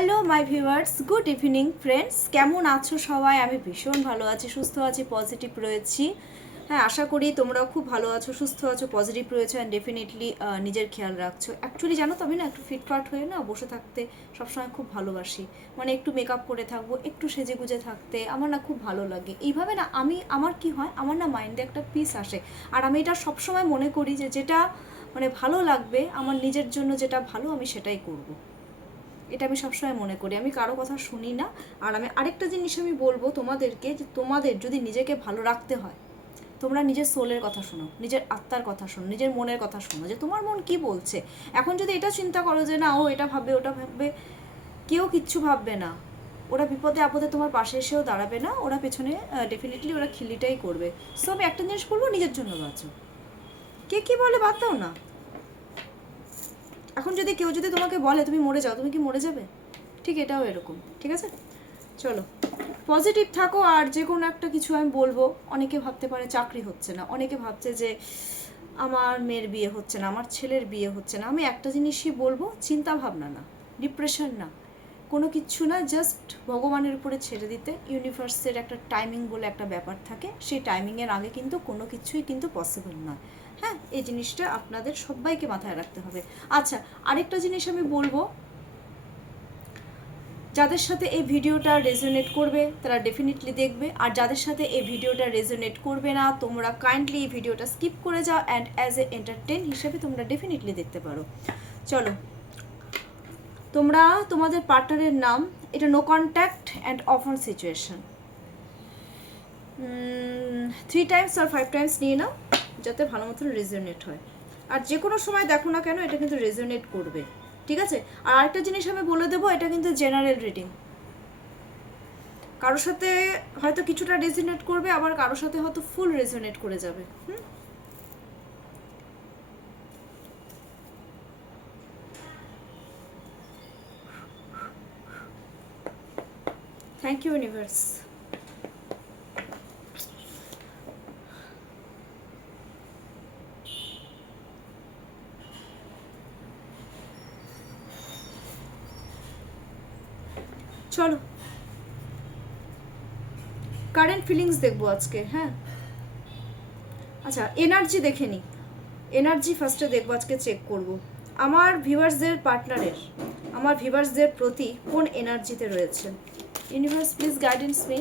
Hello my viewers, good evening friends. কেমন আছো সবাই? আমি ভীষণ ভালো আছি, সুস্থ আছি, পজিটিভ রয়েছি। হ্যাঁ, আশা করি তোমরাও খুব ভালো আছো, সুস্থ আছো, পজিটিভ রয়েছো অ্যান্ড ডেফিনেটলি নিজের খেয়াল রাখছো। অ্যাকচুয়ালি জানো তো, আমি না একটু ফিটফাট হয়ে না বসে থাকতে সবসময় খুব ভালোবাসি। মানে একটু মেকআপ করে থাকবো, একটু সেজে গুজে থাকতে আমার না খুব ভালো লাগে। এইভাবে না আমার কি হয়, আমার না মাইন্ডে একটা পিস আসে। আর আমি এটা সবসময় মনে করি যে যেটা মানে ভালো লাগবে আমার নিজের জন্য, যেটা ভালো আমি সেটাই করবো। এটা আমি সবসময় মনে করি, আমি কারো কথা শুনি না। আর আমি আরেকটা জিনিস আমি বলবো তোমাদেরকে, যে তোমাদের যদি নিজেকে ভালো রাখতে হয়, তোমরা নিজের সোলের কথা শোনো, নিজের আত্মার কথা শোনো, নিজের মনের কথা শোনো, যে তোমার মন কি বলছে। এখন যদি এটা চিন্তা করো যে না ও এটা ভাববে ওটা ভাববে, কেউ কিচ্ছু ভাববে না। ওরা বিপদে আপদে তোমার পাশে এসেও দাঁড়াবে না, ওরা পেছনে ডেফিনেটলি ওরা খিল্লিটাই করবে। সো আমি একটা জিনিস বলবো, নিজের জন্য বাঁচো। কে কি বলে বাদ দাও না। এখন যদি কেউ যদি তোমাকে বলে তুমি মরে যাও, তুমি কি মরে যাবে? ঠিক এটাও এরকম, ঠিক আছে? চলো পজিটিভ থাকো। আর যে কোনো একটা কিছু আমি বলবো, অনেকে ভাবতে পারে চাকরি হচ্ছে না, অনেকে ভাবছে যে আমার মেয়ের বিয়ে হচ্ছে না, আমার ছেলের বিয়ে হচ্ছে না। আমি একটা জিনিসই বলবো, চিন্তা ভাবনা না, ডিপ্রেশন না, কোনো কিচ্ছু না, জাস্ট ভগবানের উপরে ছেড়ে দিতে। ইউনিভার্সের একটা টাইমিং বলে একটা ব্যাপার থাকে, সেই টাইমিংয়ের আগে কিন্তু কোনো কিছুই কিন্তু পসিবল নয়। হ্যাঁ, এই জিনিসটা আপনাদের সবাইকে মাথায় রাখতে হবে। আচ্ছা, আরেকটা জিনিস আমি বলবো, যাদের সাথে এই ভিডিওটা রেজোনেট করবে তারা ডেফিনেটলি দেখবে, আর যাদের সাথে এই ভিডিওটা রেজোনেট করবে না, তোমরা কাইন্ডলি এই ভিডিওটা স্কিপ করে যাও অ্যান্ড অ্যাজ এ এন্টারটেন হিসেবে তোমরা ডেফিনেটলি দেখতে পারো। চলো, তোমরা তোমাদের পার্টনারের নাম, এটা no contact and offer situation, 3 times আর 5 টাইমস নিয়ে নাও, যাতে ভালো মতো রেজোনেট হয়। আর যে কোনো সময় দেখো না কেন, এটা কিন্তু রেজোনেট করবে, ঠিক আছে? আর আরেকটা জিনিস আমি বলে দেবো, এটা কিন্তু জেনারেল রিডিং। কারোর সাথে হয়তো কিছুটা রেজোনেট করবে, আবার কারোর সাথে হয়তো ফুল রেজোনেট করে যাবে। Thank you universe. চলো কারেন্ট ফিলিংস দেখবো আজকে। হ্যাঁ, আচ্ছা এনার্জি দেখে নিই। এনার্জি ফার্স্টে দেখবো, আজকে চেক করব আমার ভিউয়ার্সদের পার্টনারের, আমার ভিউয়ার্সদের প্রতি কোন এনার্জিতে রয়েছে। ইউনিভার্স প্লিজ গাইডেন্স মি,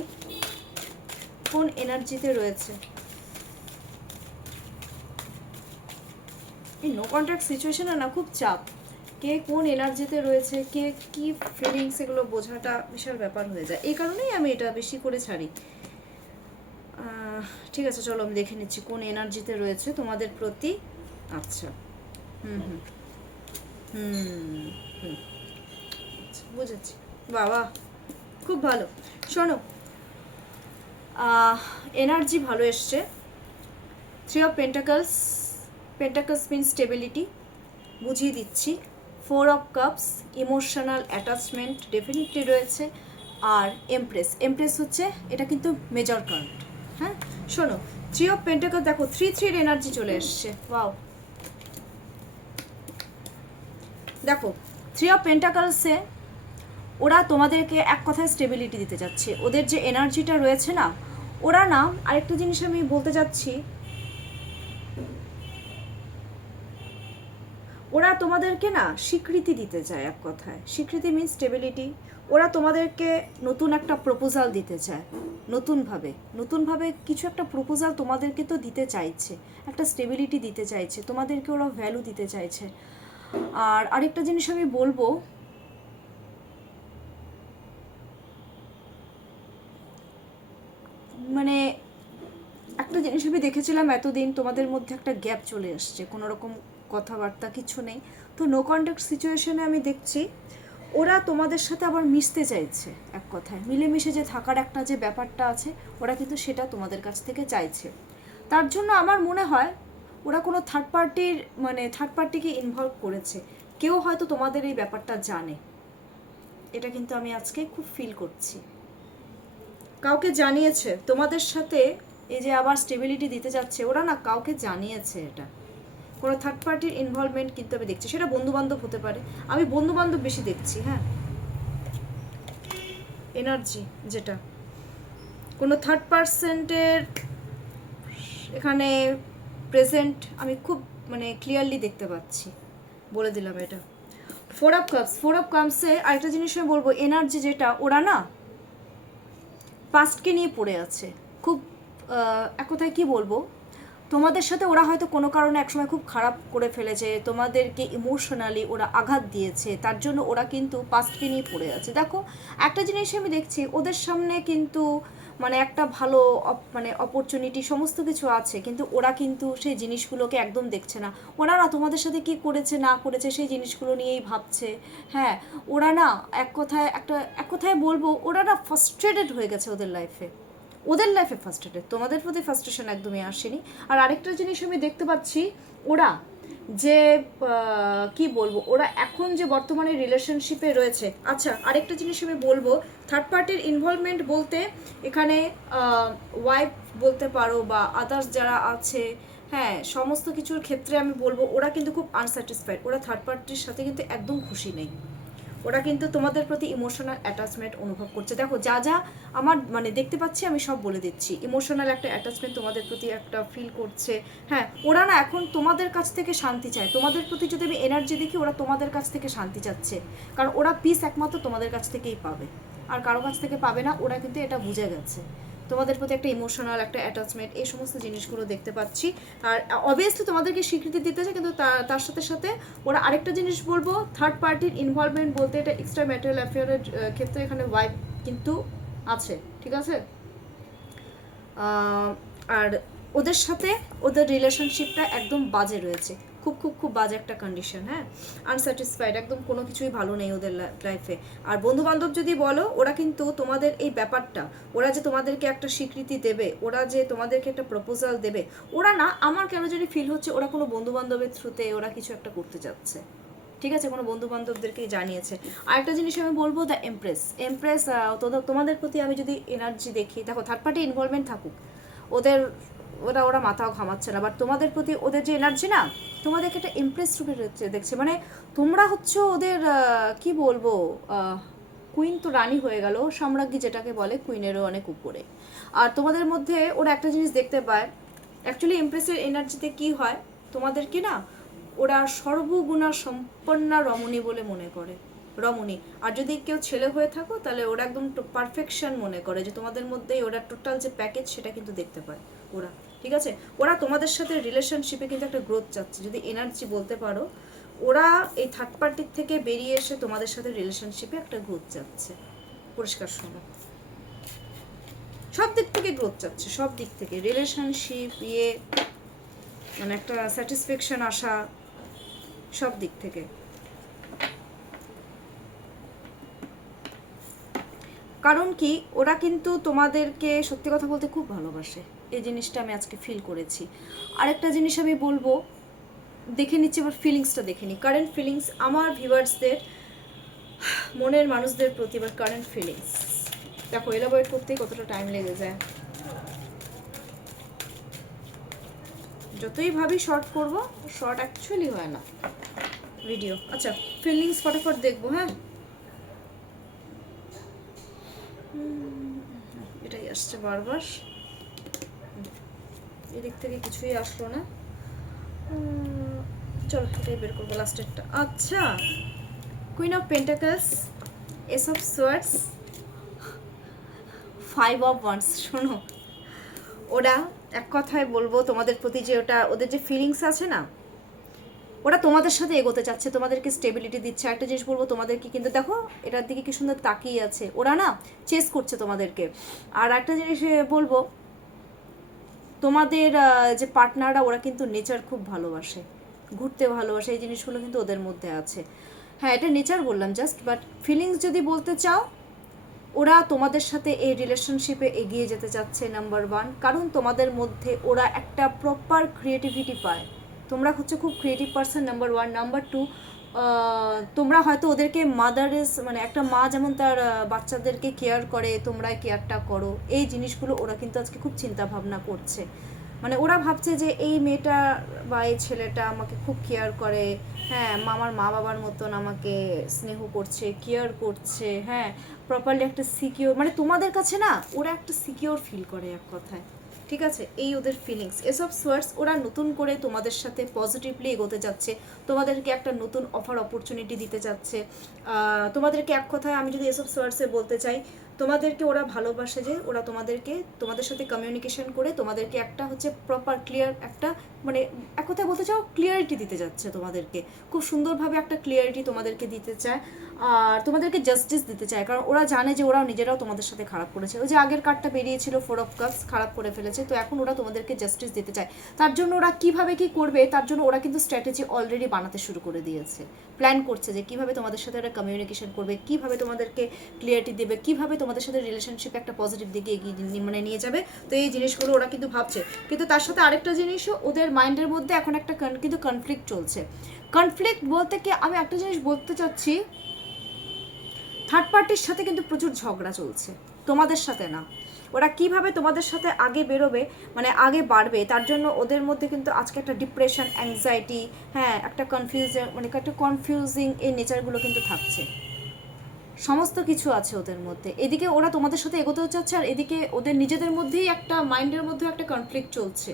কোন এনার্জিতে রয়েছে। এই নো কন্ট্যাক্ট সিচুয়েশনে না খুব চাপ, কে কোন এনার্জিতে রয়েছে, কে কি ফিলিংস, এগুলো বোঝাটা বিশাল ব্যাপার হয়ে যায়। এই কারণেই আমি এটা বেশি করে ছাড়ি। ঠিক আছে, চলো আমি দেখে নিচ্ছি কোন এনার্জিতে রয়েছে তোমাদের প্রতি। আচ্ছা, হুম হুম হুম হুম, বুঝেছি। বাবা, খুব ভালো। শোনো, এনার্জি ভালো এসছে। 3 of pentacles, pentacles mean stability, বুঝিয়ে দিচ্ছি। 4 of cups, emotional attachment definitely রয়েছে। আর এমপ্রেস, এমপ্রেস হচ্ছে এটা কিন্তু মেজর কার্ড। হ্যাঁ, শোনো 3 অফ পেন্টাকল, দেখো 3-3 এনার্জি চলে এসছে। ওয়াও, দেখো 3 অফ পেন্টাকলসে ওরা তোমাদেরকে এক কথায় স্টেবিলিটি দিতে যাচ্ছে। ওদের যে এনার্জিটা রয়েছে না, ওরা না, আরেকটা জিনিস আমি বলতে চাচ্ছি, ওরা তোমাদেরকে না স্বীকৃতি দিতে চায়। এক কথায় স্বীকৃতি মিন্স স্টেবিলিটি। ওরা তোমাদেরকে নতুন একটা প্রপোজাল দিতে চায়, নতুনভাবে নতুনভাবে কিছু একটা প্রপোজাল তোমাদেরকে তো দিতে চাইছে, একটা স্টেবিলিটি দিতে চাইছে, তোমাদেরকে ওরা ভ্যালু দিতে চাইছে। আর আরেকটা জিনিস আমি বলবো, মানে একটা জিনিস আমি দেখেছিলাম, এতদিন তোমাদের মধ্যে একটা গ্যাপ চলে আসছে, কোনো রকম কথাবার্তা কিছু নেই। তো নো কন্ট্যাক্ট সিচুয়েশনে আমি দেখছি ওরা তোমাদের সাথে আবার মিশতে চাইছে। এক কথায় মিলেমিশে যে থাকার একটা যে ব্যাপারটা আছে, ওরা কিন্তু সেটা তোমাদের কাছ থেকে চাইছে। তার জন্য আমার মনে হয় ওরা কোনো থার্ড পার্টিকে ইনভলভ করেছে। কেউ হয়তো তোমাদের এই ব্যাপারটা জানে, এটা কিন্তু আমি আজকে খুব ফিল করছি। কাউকে জানিয়েছে তোমাদের সাথে এই যে আবার স্টেবিলিটি দিতে যাচ্ছে, ওরা না কাউকে জানিয়েছে। এটা কোনো থার্ড পার্টির ইনভলভমেন্ট কিন্তু আমি দেখছি, সেটা বন্ধুবান্ধব হতে পারে। আমি বন্ধুবান্ধব বেশি দেখছি। হ্যাঁ, এনার্জি যেটা কোনো থার্ড পার্সেন্টের এখানে প্রেজেন্ট আমি খুব মানে ক্লিয়ারলি দেখতে পাচ্ছি, বলে দিলাম এটা। ফোর অফ কাপসে আরেকটা জিনিস আমি বলবো, এনার্জি যেটা ওরা না পাস্টকে নিয়ে পড়ে আছে খুব। এক কথায় কী বলবো, তোমাদের সাথে ওরা হয়তো কোনো কারণে একসময় খুব খারাপ করে ফেলেছে, তোমাদেরকে ইমোশনালি ওরা আঘাত দিয়েছে, তার জন্য ওরা কিন্তু পাস্টকে নিয়ে পড়ে আছে। দেখো একটা জিনিস আমি দেখছি, ওদের সামনে কিন্তু মানে একটা ভালো মানে অপরচুনিটি সমস্ত কিছু আছে, কিন্তু ওরা কিন্তু সেই জিনিসগুলোকে একদম দেখছে না। ওরা না তোমাদের সাথে কি করেছে না করেছে সেই জিনিসগুলো নিয়েই ভাবছে। হ্যাঁ, ওরা না এক কথায় বলবো, ওরা না ফ্রাস্ট্রেটেড হয়ে গেছে ওদের লাইফে ফার্স্টেটেড, তোমাদের প্রতি ফার্স্ট্রেশন একদমই আসেনি। আর আরেকটা জিনিস আমি দেখতে পাচ্ছি, ওরা যে কি বলবো, ওরা এখন যে বর্তমানে রিলেশনশিপে রয়েছে। আচ্ছা, আরেকটা জিনিস আমি বলবো, থার্ড পার্টির ইনভলভমেন্ট বলতে এখানে ওয়াইফ বলতে পারো বা আদার্স যারা আছে, হ্যাঁ, সমস্ত কিছুর ক্ষেত্রে আমি বলবো ওরা কিন্তু খুব আনস্যাটিসফাইড, ওরা থার্ড পার্টির সাথে কিন্তু একদম খুশি নেই। ওরা কিন্তু তোমাদের প্রতি ইমোশনাল অ্যাটাচমেন্ট অনুভব করছে। দেখো যা যা আমার মানে দেখতে পাচ্ছি আমি সব বলে দিচ্ছি, ইমোশনাল একটা অ্যাটাচমেন্ট তোমাদের প্রতি একটা ফিল করছে। হ্যাঁ, ওরা না এখন তোমাদের কাছ থেকে শান্তি চায়, তোমাদের প্রতি যদি আমি এনার্জি দেখি, ওরা তোমাদের কাছ থেকে শান্তি চাচ্ছে, কারণ ওরা পিস একমাত্র তোমাদের কাছ থেকেই পাবে, আর কারো কাছ থেকে পাবে না। ওরা কিন্তু এটা বুঝে গেছে, তোমাদের প্রতি একটা ইমোশনাল একটা অ্যাটাচমেন্ট, এই সমস্ত জিনিসগুলো দেখতে পাচ্ছি। আর অবভিয়াসলি তোমাদেরকে স্বীকৃতি দিতে চাই, কিন্তু তার সাথে সাথে ওরা আরেকটা জিনিস বলবো, থার্ড পার্টির ইনভলভমেন্ট বলতে এটা এক্সট্রা ম্যাটেরিয়াল অ্যাফেয়ারের ক্ষেত্রে এখানে ওয়াইফ কিন্তু আছে, ঠিক আছে। আর ওদের সাথে ওদের রিলেশনশিপটা একদম বাজে রয়েছে, খুব খুব খুব বাজে একটা কন্ডিশন। হ্যাঁ, আনস্যাটিসফাইড, একদম কোনো কিছুই ভালো নেই ওদের লাইফে। আর বন্ধু বান্ধব যদি বলো, ওরা কিন্তু তোমাদের এই ব্যাপারটা, ওরা যে তোমাদেরকে একটা স্বীকৃতি দেবে, ওরা যে তোমাদেরকে একটা প্রপোজাল দেবে, ওরা না, আমার কেন যদি ফিল হচ্ছে ওরা কোনো বন্ধু বান্ধবের থ্রুতে ওরা কিছু একটা করতে যাচ্ছে, ঠিক আছে, কোনো বন্ধু বান্ধবদেরকে জানিয়েছে। আরেকটা জিনিস আমি বলবো, দ্য এমপ্রেস তোমাদের প্রতি আমি যদি এনার্জি দেখি, দেখো থার্ড পার্টি ইনভলভমেন্ট থাকুক, ওরা মাথাও ঘামাচ্ছে না, বাট তোমাদের প্রতি ওদের যে এনার্জি না, তোমাদেরকে একটা ইমপ্রেস রূপে দেখছে, মানে তোমরা হচ্ছে ওদের কি বলবো, কুইন তো রানী হয়ে গেল, সাম্রাজ্ঞী যেটাকে বলে, কুইনেরও অনেক উপরে। আর তোমাদের মধ্যে ওরা একটা জিনিস দেখতে পায়, অ্যাকচুয়ালি ইমপ্রেসের এনার্জিতে কি হয়, তোমাদেরকে না ওরা সর্বগুণা সম্পন্না রমণী বলে মনে করে, রমণী। আর যদি কেউ ছেলে হয়ে থাকো, তাহলে ওরা একদম পারফেকশন মনে করে, যে তোমাদের মধ্যেই ওরা টোটাল যে প্যাকেজ সেটা কিন্তু দেখতে পায় ওরা, ঠিক আছে। ওরা তোমাদের সাথে রিলেশনশিপে কিন্তু একটা গ্রোথ চাচ্ছে, যদি এনার্জি বলতে পারো, ওরা এই থার্ড পার্টির থেকে বেরিয়ে এসে তোমাদের সাথে রিলেশনশিপে একটা গ্রোথ চাচ্ছে, পরিষ্কার শোনো, সব দিক থেকে গ্রোথ চাচ্ছে, সব দিক থেকে রিলেশনশিপ মানে একটা স্যাটিসফ্যাকশন আসা, সব দিক থেকে। কারণ কি, ওরা কিন্তু তোমাদেরকে সত্যি কথা বলতে খুব ভালোবাসে, এই জিনিসটা আমি আজকে ফিল করেছি। আরেকটা জিনিস আমি বলবো, দেখে নিচ্ছি এবার ফিলিংসটা দেখে নিই, কারেন্ট ফিলিংস আমার ভিউয়ার্সদের, মনের মানুষদের প্রতি এবার কারেন্ট ফিলিংস। দেখো এলাবোরেট করতেই কতটা টাইম লেগে যায়, যতই ভাবি শর্ট করব, শর্ট অ্যাকচুয়ালি হয় না ভিডিও। আচ্ছা, ফিলিংস ফটাফট দেখবো। হ্যাঁ, এটাই আসছে বারবার, এদিক থেকে কিছুই আসলো না, চলো এটাই বের করবো লাস্টেরটা। আচ্ছা, queen of pentacles, S of swords, five of wands. শোনো, ওরা এক কথায় বলবো তোমাদের প্রতি যে ওদের যে ফিলিংস আছে না, ওরা তোমাদের সাথে এগোতে চাচ্ছে, তোমাদেরকে স্টেবিলিটি দিচ্ছে। একটা জিনিস বলবো তোমাদেরকে, কিন্তু দেখো এটার দিকে কি সুন্দর তাকিয়ে আছে, ওরা না চেস করছে তোমাদেরকে। আর একটা জিনিস বলবো, তোমাদের যে পার্টনাররা, ওরা কিন্তু নেচার খুব ভালোবাসে, ঘুরতে ভালোবাসে, এই জিনিসগুলো কিন্তু ওদের মধ্যে আছে। হ্যাঁ, এটা নেচার বললাম জাস্ট, বাট ফিলিংস যদি বলতে চাও, ওরা তোমাদের সাথে এই রিলেশনশিপে এগিয়ে যেতে চাচ্ছে, নাম্বার ওয়ান, কারণ তোমাদের মধ্যে ওরা একটা প্রপার ক্রিয়েটিভিটি পায়, তোমরা হচ্ছে খুব creative person, number one. Number two, তোমরা হয়তো ওদেরকে মাদারেস, মানে একটা মা যেমন তার বাচ্চাদেরকে কেয়ার করে, তোমরা কেয়ারটা করো, এই জিনিসগুলো ওরা কিন্তু আজকে খুব চিন্তা ভাবনা করছে। মানে ওরা ভাবছে যে এই মেয়েটা বা এই ছেলেটা আমাকে খুব কেয়ার করে, হ্যাঁ, আমার মা বাবার মতন আমাকে স্নেহ করছে, কেয়ার করছে, হ্যাঁ, প্রপারলি একটা সিকিওর, মানে তোমাদের কাছে না ওরা একটা সিকিওর ফিল করে এক কথায়। ঠিক আছে, এই ওদের ফিলিংস, এসব সোয়ার্স ওরা নতুন করে তোমাদের সাথে পজিটিভলি এগোতে যাচ্ছে, তোমাদেরকে একটা নতুন অফার অপরচুনিটি দিতে যাচ্ছে। তোমাদেরকে এক কথায় আমি যদি এসব সোয়ার্সে বলতে চাই, তোমাদেরকে ওরা ভালোবাসে, যে ওরা তোমাদের সাথে কমিউনিকেশন করে তোমাদেরকে একটা হচ্ছে প্রপার ক্লিয়ার একটা, মানে এক কথায় বলতে চাও ক্লিয়ারিটি দিতে যাচ্ছে তোমাদেরকে, খুব সুন্দরভাবে একটা ক্লিয়ারিটি তোমাদেরকে দিতে চায়, আর তোমাদেরকে জাস্টিস দিতে চায়, কারণ ওরা জানে যে ওরাও নিজেরাও তোমাদের সাথে খারাপ করেছে। ওই যে আগের কার্ডটা বেরিয়েছিল 4 অফ কাপস, খারাপ করে ফেলেছে, তো এখন ওরা তোমাদেরকে জাস্টিস দিতে চায়। তার জন্য ওরা কিভাবে কি করবে, তার জন্য ওরা কিন্তু স্ট্র্যাটেজি অলরেডি বানাতে শুরু করে দিয়েছে, প্ল্যান করছে যে কিভাবে তোমাদের সাথে ওরা কমিউনিকেশন করবে, কিভাবে তোমাদেরকে ক্লিয়ারিটি দেবে, কিভাবে তোমাদের সাথে রিলেশনশিপ একটা পজিটিভ দিকে এগিয়ে মানে নিয়ে যাবে। তো এই জিনিসগুলো ওরা কিন্তু ভাবছে, কিন্তু তার সাথে আরেকটা জিনিসও ওদের মাইন্ডের মধ্যে এখন একটা কিন্তু কনফ্লিক্ট চলছে। কনফ্লিক্ট বলতে কি আমি একটা জিনিস বলতে চাচ্ছি, থার্ড পার্টির সাথে কিন্তু প্রচুর ঝগড়া চলছে, তোমাদের সাথে না। ওরা কিভাবে তোমাদের সাথে আগে বেরোবে, মানে আগে বাড়বে, তার জন্য ওদের মধ্যে কিন্তু আজকে একটা ডিপ্রেশন, অ্যাংজাইটি, হ্যাঁ, একটা মানে একটা কনফিউজিং এই নেচারগুলো কিন্তু থাকছে, সমস্ত কিছু আছে ওদের মধ্যে। এদিকে ওরা তোমাদের সাথে এগোতেও চাচ্ছে, আর এদিকে ওদের নিজেদের মধ্যেই একটা মাইন্ডের মধ্যে একটা কনফ্লিক্ট চলছে।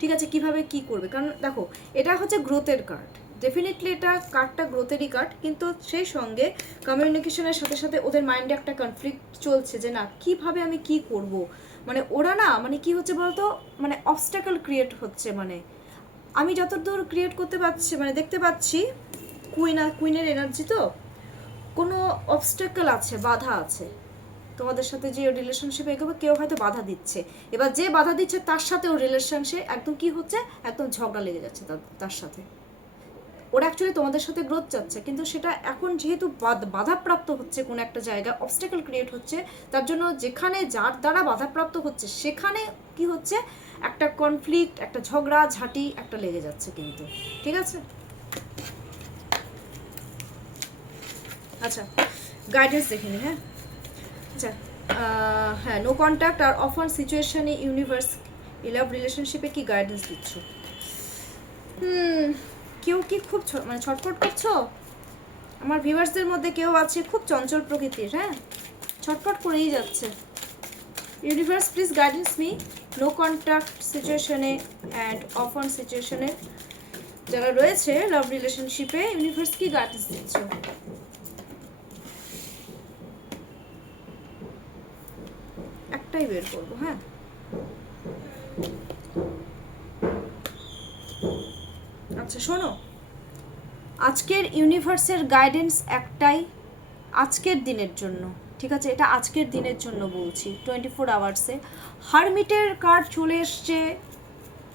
ঠিক আছে, কিভাবে কি করবে, কারণ দেখো এটা হচ্ছে গ্রোথের কার্ড, ডেফিনেটলি এটা কার্ডটা গ্রোথেরই কার্ড, কিন্তু সেই সঙ্গে কমিউনিকেশনের সাথে সাথে ওদের মাইন্ডে একটা কনফ্লিক্ট চলছে যে না কিভাবে আমি কি করব, মানে ওরা না, মানে কি হচ্ছে বলতো, মানে অবস্টাকল ক্রিয়েট হচ্ছে, মানে আমি যতদূর ক্রিয়েট করতে পারছি, মানে দেখতে পাচ্ছি কুইনের এনার্জি, তো কোনো অবস্টাকল আছে, বাধা আছে তোমাদের সাথে, যে রিলেশনশিপে এগোবে কেউ হয়তো বাধা দিচ্ছে, এবার যে বাধা দিচ্ছে তার সাথে ওর রিলেশনশিপ একদম কি হচ্ছে, একদম ঝগড়া লেগে যাচ্ছে তার সাথে। ওরা অ্যাকচুয়ালি তোমাদের সাথে গ্রোথ চাচ্ছে, কিন্তু সেটা এখন যেহেতু বাধাপ্রাপ্ত হচ্ছে, কোনো একটা জায়গায় অবস্টাকল ক্রিয়েট হচ্ছে, তার জন্য যেখানে যার দ্বারা বাধাপ্রাপ্ত হচ্ছে সেখানে কি হচ্ছে, একটা কনফ্লিক্ট, একটা ঝগড়া ঝাঁটি একটা লেগে যাচ্ছে কিন্তু। ঠিক আছে, আচ্ছা গাইডেন্স দেখে নি। হ্যাঁ, আচ্ছা, হ্যাঁ, নো কন্ট্যাক্ট আর অফার সিচুয়েশনে ইউনিভার্স লাভ রিলেশনশিপে কি গাইডেন্স দিচ্ছ? কেউ কি খুব মানে ছটফট করছো? আমার ভিউয়ার্সদের মধ্যে কেউ আছে খুব চঞ্চল প্রকৃতির, হ্যাঁ, ছটফট করেই যাচ্ছে। Universe please guidance me, no contact সিচুয়েশনে অ্যান্ড অফার সিচুয়েশনে যারা রয়েছে লাভ রিলেশনশিপে, ইউনিভার্স কি গাইডেন্স দিচ্ছ? একটাই বের করবো, হ্যাঁ। আচ্ছা শোনো, আজকের ইউনিভার্সের গাইডেন্স একটাই, আজকের দিনের জন্য, ঠিক আছে, এটা আজকের দিনের জন্য বলছি, 24 আওয়ার্সে হারমিটের কার্ড চলে এসছে।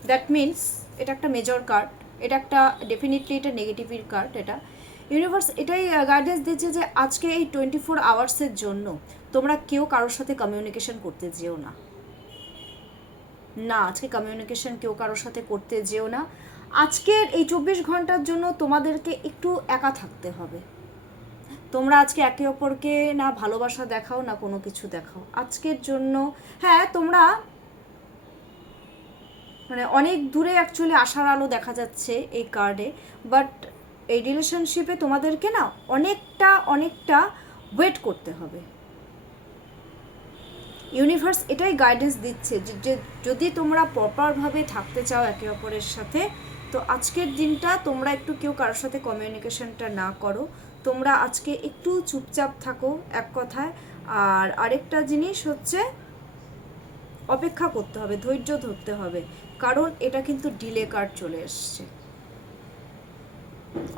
দ্যাট মিনস এটা একটা মেজর কার্ড, এটা একটা ডেফিনেটলি এটা নেগেটিভের কার্ড। এটা ইউনিভার্স এটাই গাইডেন্স দিচ্ছে যে আজকে এই 24 আওয়ার্সের জন্য তোমরা কেউ কারোর সাথে কমিউনিকেশন করতে যেও না, না আজকে কমিউনিকেশন কেউ কারোর সাথে করতে যেও না। আজকের এই 24 ঘন্টার জন্য তোমাদেরকে একটু একা থাকতে হবে। তোমরা আজকে একে অপরকে না ভালোবাসা দেখাও, না কোনো কিছু দেখাও আজকের জন্য। হ্যাঁ, তোমরা মানে অনেক দূরে অ্যাকচুয়ালি আশার আলো দেখা যাচ্ছে এই কার্ডে, বাট এই রিলেশনশিপে তোমাদেরকে না অনেকটা ওয়েট করতে হবে। ইউনিভার্স এটাই গাইডেন্স দিচ্ছে যে যদি তোমরা প্রপারভাবে থাকতে চাও একে অপরের সাথে, তো আজকের দিনটা তোমরা একটু কেউ কারোর সাথে কমিউনিকেশনটা না করো, তোমরা আজকে একটু চুপচাপ থাকো এক কথায়। আর আরেকটা জিনিস হচ্ছে অপেক্ষা করতে হবে, ধৈর্য ধরতে হবে, কারণ এটা কিন্তু ডিলে কার্ড চলে এসছে,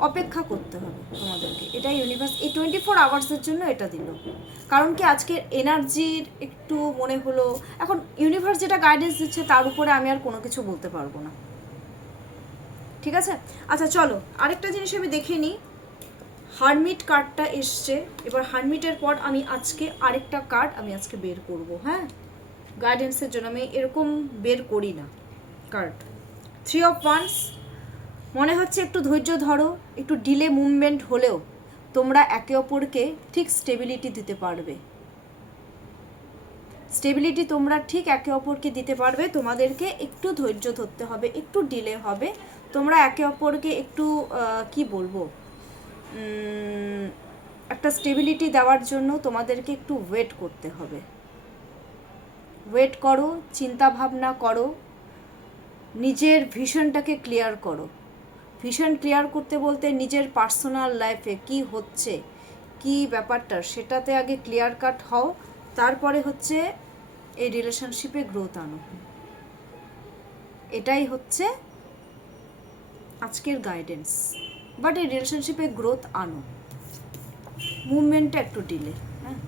অপেক্ষা করতে হবে তোমাদেরকে। এটা ইউনিভার্স এই 24 আওয়ার্সের জন্য এটা দিল, কারণ কি আজকের এনার্জির একটু মনে হলো, এখন ইউনিভার্স যেটা গাইডেন্স দিচ্ছে তার উপরে আমি আর কোনো কিছু বলতে পারবো না, ঠিক আছে। আচ্ছা চলো আরেকটা জিনিস আমি দেখে নিই, হারমিট কার্ডটা এসছে, এবার হারমিটের পর আমি আজকে আরেকটা কার্ড আমি আজকে বের করব, হ্যাঁ, গাইডেন্সের জন্য। আমি এরকম বের করি না কার্ড। 3 অফ ওয়ান্স, মনে হচ্ছে একটু ধৈর্য ধরো, একটু ডিলে মুভমেন্ট হলেও তোমরা একে অপরকে ঠিক স্টেবিলিটি দিতে পারবে, স্টেবিলিটি তোমরা ঠিক একে অপরকে দিতে পারবে। তোমাদেরকে একটু ধৈর্য ধরতে হবে, একটু ডিলে হবে, তোমরা একে অপরকে একটু কি বলবো, একটা স্টেবিলিটি দেওয়ার জন্য তোমাদেরকে একটু ওয়েট করতে হবে। ওয়েট করো, চিন্তা ভাবনা করো, নিজের ভিশনটাকে ক্লিয়ার করো। ভিশন ক্লিয়ার করতে বলতে নিজের পার্সোনাল লাইফে কি হচ্ছে, কি ব্যাপারটা, সেটাতে আগে ক্লিয়ার কাট হও, তারপরে হচ্ছে এই রিলেশনশিপে গ্রোথ আনো। এটাই হচ্ছে আজকের গাইডেন্স। বাট এই রিলেশনশিপে গ্রোথ আনো, মুভমেন্টটা একটু ডিলে। হ্যাঁ,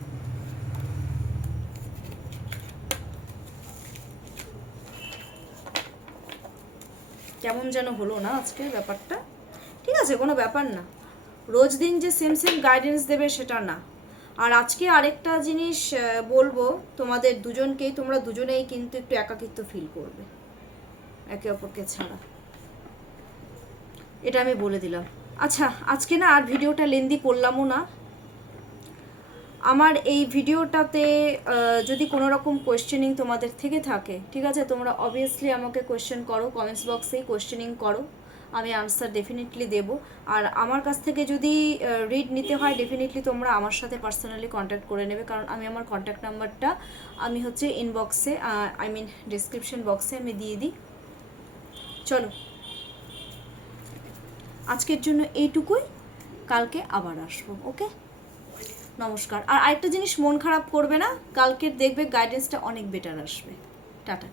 কেমন যেন হলো না আজকের ব্যাপারটা। ঠিক আছে, কোনো ব্যাপার না, রোজ দিন যে সেম সেম গাইডেন্স দেবে সেটা না। আর আজকে আরেকটা জিনিস বলবো তোমাদের দুজনকেই, তোমরা দুজনেই কিন্তু একটু একাকিত্ব ফিল করবে একে অপরকে ছাড়া, এটা আমি বলে দিলাম। আচ্ছা, আজকে না আর ভিডিওটা লেন্দি করলামও না। আমার এই ভিডিওটাতে যদি কোনো রকম কোয়েশ্চেনিং তোমাদের থেকে থাকে, ঠিক আছে, তোমরা অবভিয়াসলি আমাকে কোয়েশ্চেন করো, কমেন্টস বক্সেই কোয়েশ্চেনিং করো, আমি আনসার ডেফিনেটলি দেবো। আর আমার কাছ থেকে যদি রিড নিতে হয়, ডেফিনেটলি তোমরা আমার সাথে পার্সোনালি কন্ট্যাক্ট করে নেবে, কারণ আমি আমার কন্ট্যাক্ট নাম্বারটা আমি হচ্ছে ইনবক্সে, আই মিন ডিসক্রিপশন বক্সে আমি দিয়ে দিই। চলো, আজকের জন্য এইটুকুই, কালকে আবার আসবো। ওকে, নমস্কার। আর আরেকটা জিনিস, মন খারাপ করবে না, কালকের দেখবে গাইডেন্সটা অনেক বেটার আসবে। টাটা।